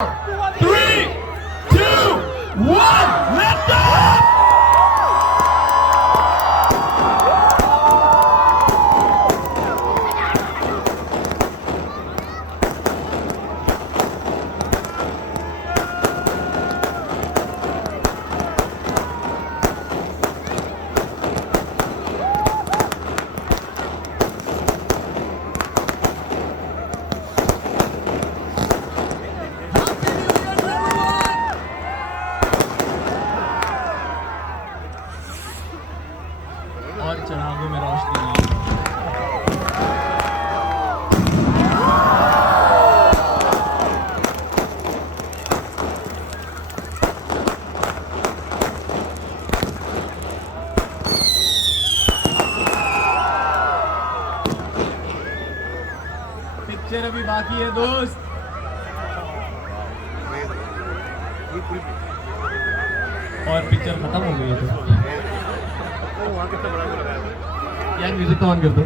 3, 2, 1, let's go! और चढ़ावों में रोशनी पिक्चर अभी बाकी है दोस्त। और पिक्चर खत्म हो गई है तो यार म्यूजिक तो ऑन कर दो।